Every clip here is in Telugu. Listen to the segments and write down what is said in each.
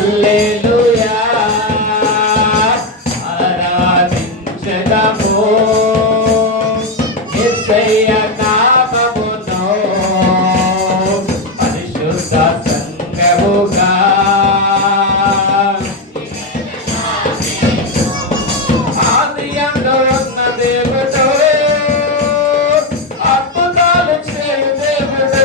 హల్లెలూయా ఆరాధించెదము యేసయ్య నామమును పరిశుద్ధ సంఘముగా ఆదియందు ఉన్న దేవుడు అద్భుతాలు చేయు దేవుడు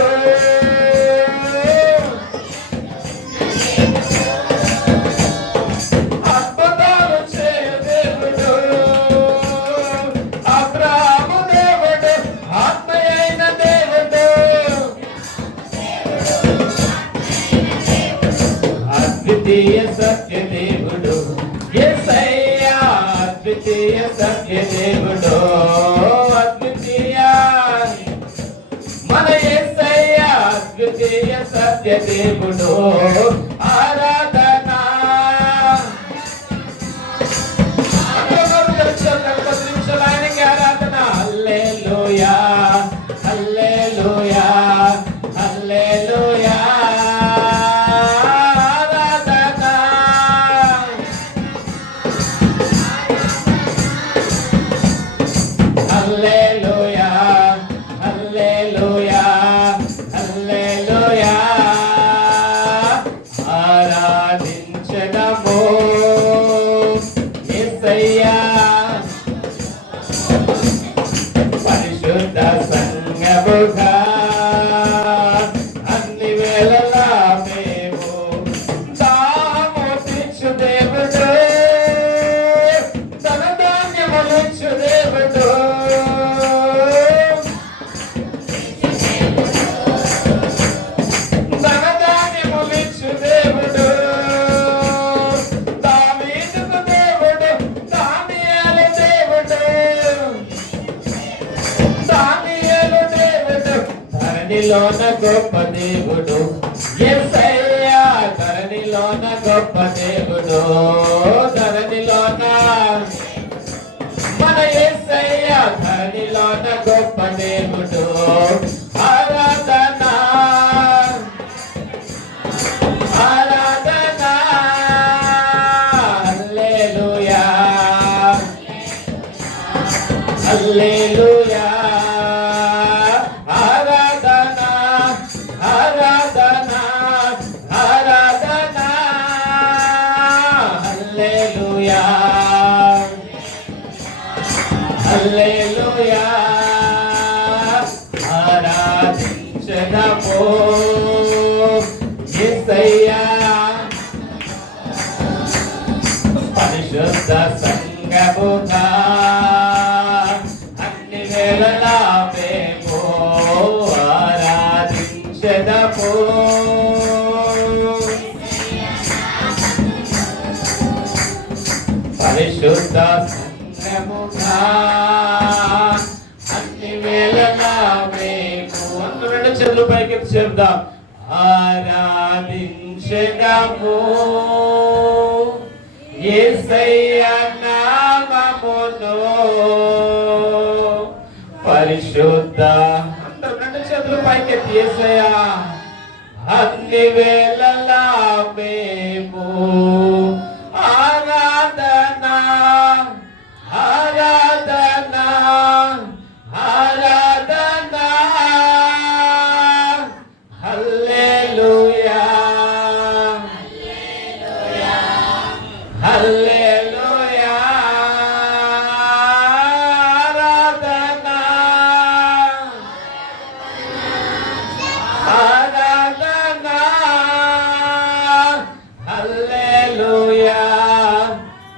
అద్భుతాలు చేయు దేవుడు అబ్రాహాము దేవుడు ఆత్మయైన దేవుడు అద్వితీయ సత్య దేవుడు యేసయ్య అద్వితీయ సత్య దేవుడు అద్వితీయ మన యేసయ్య అద్వితీయ సత్య దేవుడు ఆరాధన ఆయనకి ఆరాధన హల్లెలూయా హల్లెలూయా హల్లెలూయా ఆరాధన హల్లెలూయా హల్లెలూయా హల్లెలూయా ఆరాధించెదము యేసయ్యా పరిశుద్ధ సంఘముగా అన్ని వేళలా మేము దాము తీర్చు దేవుడు ధన ధాన్యములిచ్చు దేవుడు ధన ధాన్యములిచ్చు దేవుడు దావీదుకు దేవుడు దానియేలు దేవుడు దానియేలు దేవుడు ధరణిలోన గొప్ప దేవుడు యేసయ్య ధరణిలోన గొప్ప దేవుడు ధరణిలోన మన యేసయ్య ధరణిలోన గొప్ప దేవుడు ఆరాధన ఆరాధన హల్లెలూయా హల్లెలూయా ఆరాధన ఆరాధన ఆరాధన హల్లెలూయా హల్లెలూయా ఆరాధించెదము యేసయ్యా పరిశుద్ధ సంఘముగా అన్ని వేళలా మేము ఆరాధించెదము పరిశుద్ధ సంఘముగా అన్ని వేళలా మేము రెండు చేతులు పైకి చెప్దాం ఆరాధించెదము యేసయ్య నామమును పరిశుద్ధ అందరూ రెండు చేతులు పైకెత్తి యేసయ్య అన్ని వేళలా మేము ఆరాధన ఆరాధన ఆరాధన హల్లెలూయా హల్లెలూయా ఆరాధన ఆరాధన హల్లెలూయా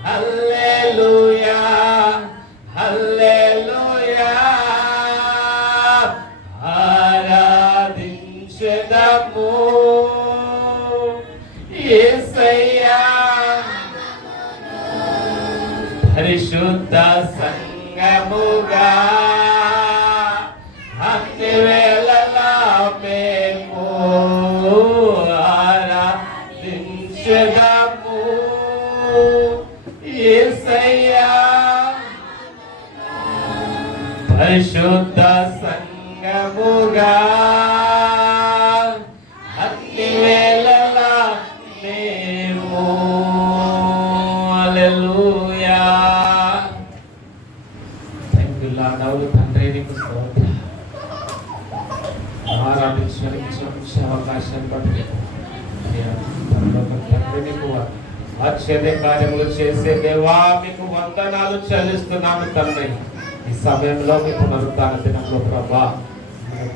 హల్లెలూయా హల్లెలూయా ఆరాధించెదము యేసయ్యా పరిశుద్ధ సంఘముగా అన్ని వేళలా మేము ఆరాధించెదము యేసయ్యా పరిశుద్ధ సంఘముగా అన్ని వేళలా మేము తండ్రి, మీకు ఆశ్చర్య కార్యములు చేసే దేవా మీకు వందనాలు చెల్లిస్తున్నాము తండ్రి. ఈ సమయంలో మీ పునరుత్థాన దినంలో ప్రభా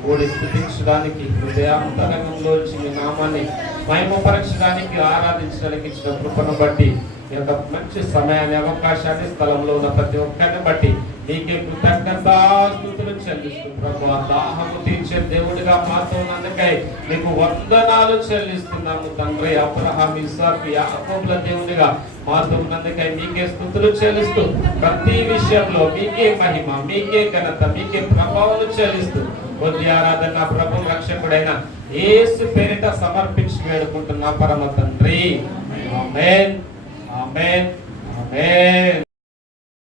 కూడి స్థుతించడానికి, హృదయాంతరంగంలోంచి మీ నామాన్ని మహిమపరచడానికి, ఆరాధించడానికి ఇచ్చిన కృపను బట్టి, ఈ యొక్క మంచి సమయాన్ని, అవకాశాన్ని, స్థలంలో ఉన్న ప్రతి ఒక్కరిని బట్టి నీకే కృతజ్ఞతాస్తుతులు చెల్లిస్తూ ప్రభువా, దాహము తీర్చే దేవుడిగా మాతో ఉన్నందుకై మీకు వందనాలు చెల్లిస్తున్నాము తండ్రి. అబ్రహాం, ఇస్సాకు, యాకోబుల దేవుడిగా మాతో ఉన్నందుకై మీకే స్తుతులు చెల్లిస్తూ ప్రతి విషయంలో మీకే మహిమ, మీకే ఘనత, మీకే ప్రభావాలు చెల్లిస్తూ కొద్ది ఆరాధన ప్రభు రక్షకుడైన యేసు పేరిట సమర్పించి వేడుకుంటున్నా పరమ తండ్రి. ఆమేన్, ఆమేన్, ఆమేన్.